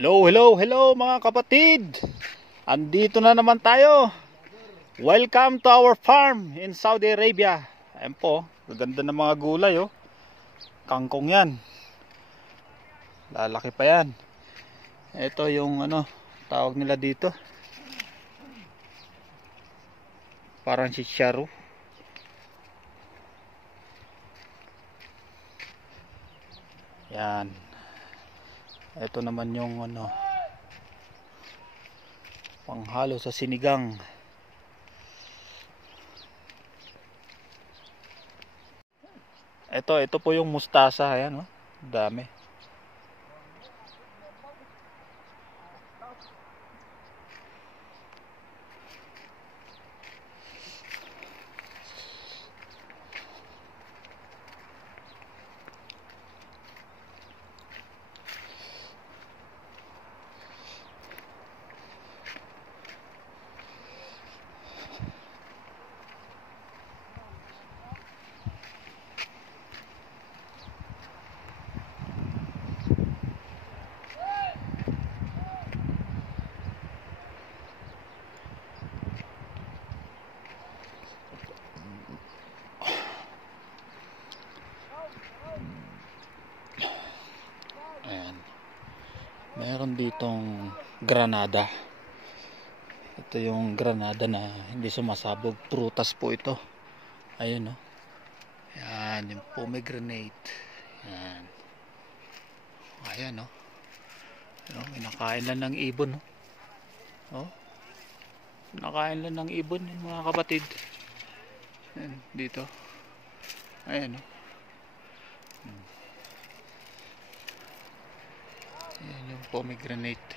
Hello, hello, hello mga kapatid. Andito na naman tayo. Welcome to our farm in Saudi Arabia. Ayan po, gaganda ng mga gulay oh. Kangkong yan. Lalaki pa yan. Ito yung tawag nila dito. Parang chicharu. Yan. Ito naman yung panghalo sa sinigang. Ito po yung mustasa, ayan oh. Dami. Meron ditong granada. Ito yung granada na hindi sumasabog. Prutas po ito. Ayun oh. Yan, yung pomegranate. Yan. Ayan oh. Kinakain lang ng ibon oh. Kinakain lang ng ibon yung mga kapatid. Yan, dito. Ayan oh. Ayan yung pomegranate.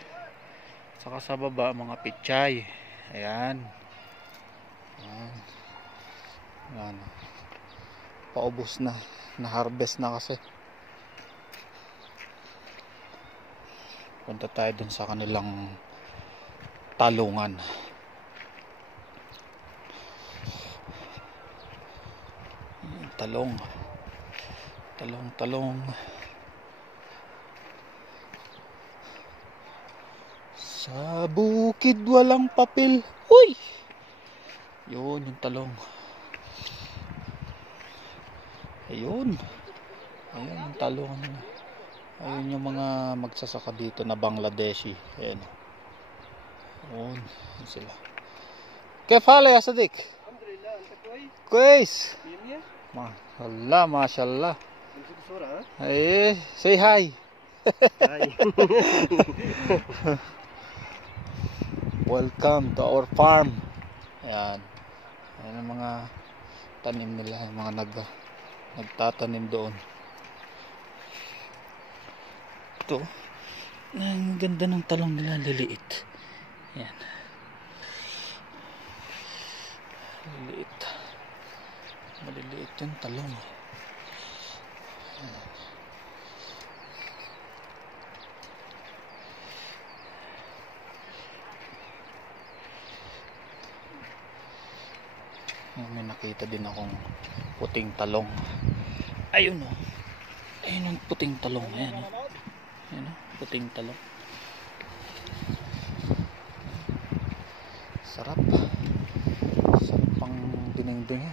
Saka sa baba mga pichay. Ayan. Ayan. Ayan. Paubos na. Na-harvest na kasi. Punta tayo dun sa kanilang talungan. Talong. Talong. Sa bukid walang papel. Uy! Yun yung talong. Ayun. Ayun yung talong. Ayun yung mga magsasaka dito na Bangladeshi. Ayun. Ayun. Ayun sila. كيف حالك يا صديق؟ الحمد لله انت كويس؟ كويس. ما ما شاء الله. نمسك صورة ها؟ ايه say hi. هاي. Welcome to our farm. Ayan. Ayan ang mga tanim nila, yung mga nagtatanim doon. Ito. Ang ganda ng talong nila, liliit. Ayan. Liliit. Maliliit yung talong. Ayan. May nakita din akong puting talong. Ayun oh. Ayun ang puting talong. Ayan oh. Ayan oh. Puting talong. Sarap. Sarap pang dinengdeng.